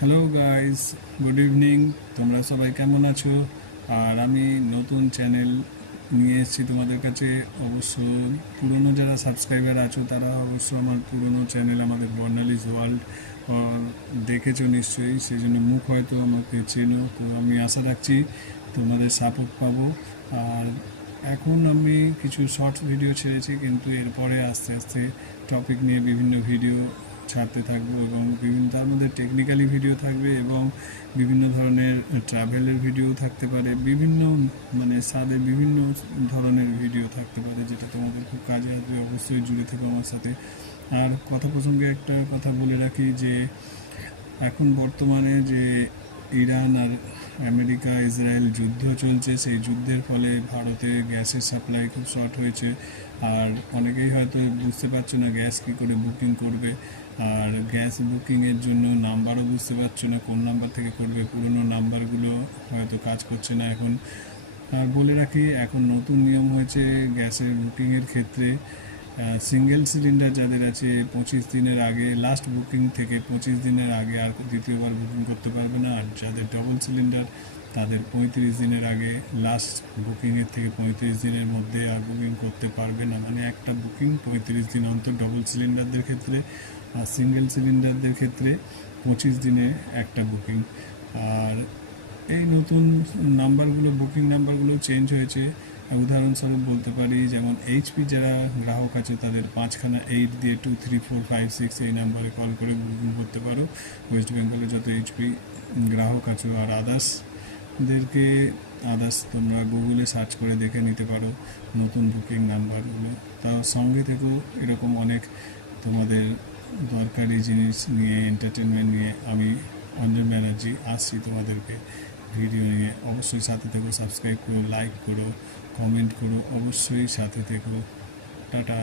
Hello guys, good evening. তোমরা সবাই কেমন আছো? আর আমি নতুন চ্যানেল নিয়ে এসেছি তোমাদের কাছে। অবশ্য পুরনো যারা সাবস্ক্রাইবার আছো তারা অবশ্য আমার পুরনো চ্যানেল আমাদের বর্ণালীজ ওয়ার্ল্ড দেখেছো নিশ্চয়ই, সেই জন্য মুখ হয়তো আমাকে চেনো। তো আমি আশা রাখছি তোমাদের সাপোর্ট পাবো। আর এখন আমি কিছু শর্টস ভিডিও ছেড়েছি, কিন্তু এরপরে আস্তে আস্তে টপিক নিয়ে বিভিন্ন ভিডিও ছাড়তে থাকবো, এবং বিভিন্ন তার মধ্যে টেকনিক্যালি ভিডিও থাকবে এবং বিভিন্ন ধরনের ট্রাভেলের ভিডিও থাকতে পারে, বিভিন্ন স্বাদে বিভিন্ন ধরনের ভিডিও থাকতে পারে, যেটা তোমাদের খুব কাজে আসবে। অবশ্যই জুড়ে থেকো আমার সাথে। আর কথা প্রসঙ্গে একটা কথা বলে রাখি যে এখন বর্তমানে যে ইরান আর আমেরিকা ইসরায়েল যুদ্ধ চলছে, সেই যুদ্ধের ফলে ভারতে গ্যাসের সাপ্লাই খুব শর্ট হয়েছে। আর অনেকেই হয়তো বুঝতে পারছো না গ্যাস কী করে বুকিং করবে, আর গ্যাস বুকিংয়ের জন্য নাম্বারও বুঝতে পারছো না কোন নাম্বার থেকে করবে। পুরনো নাম্বারগুলো হয়তো কাজ করছে না এখন। আর বলে রাখি, এখন নতুন নিয়ম হয়েছে গ্যাসের বুকিংয়ের ক্ষেত্রে। সিঙ্গেল সিলিন্ডার যাদের আছে 25 দিনের আগে, লাস্ট বুকিং থেকে 25 দিনের আগে আর দ্বিতীয়বার বুকিং করতে পারবে না। আর যাদের ডবল সিলিন্ডার তাদের 35 দিনের আগে, লাস্ট বুকিংয়ের থেকে 35 দিনের মধ্যে আর বুকিং করতে পারবে না। মানে একটা বুকিং 35 দিন অন্তর ডবল সিলিন্ডারদের ক্ষেত্রে, আর সিঙ্গেল সিলিন্ডারদের ক্ষেত্রে 25 দিনে একটা বুকিং। আর এই নতুন নাম্বারগুলো, বুকিং নাম্বারগুলো চেঞ্জ হয়েছে। উদাহরণস্বরূপ বলতে পারি, যেমন এইচপি যারা গ্রাহক আছে তাদের 5খানা 8 দিয়ে 2 3 4 5 6 এই নাম্বারে কল করে বুকিং করতে পারো, ওয়েস্ট বেঙ্গলে যত এইচপি গ্রাহক আছো। আর আদার্স তোমরা গুগলে সার্চ করে দেখে নিতে পারো নতুন বুকিং নাম্বারগুলো। তার সঙ্গে থেকেও এরকম অনেক তোমাদের দরকারি জিনিস নিয়ে, এন্টারটেনমেন্ট নিয়ে আমি অঞ্জন ব্যানার্জি আসছি তোমাদেরকে ভিডিও নিয়ে। অবশ্যই সাথে থেকো, সাবস্ক্রাইব করো, লাইক করো, কমেন্ট করো, অবশ্যই সাথে থেকো। টাটা।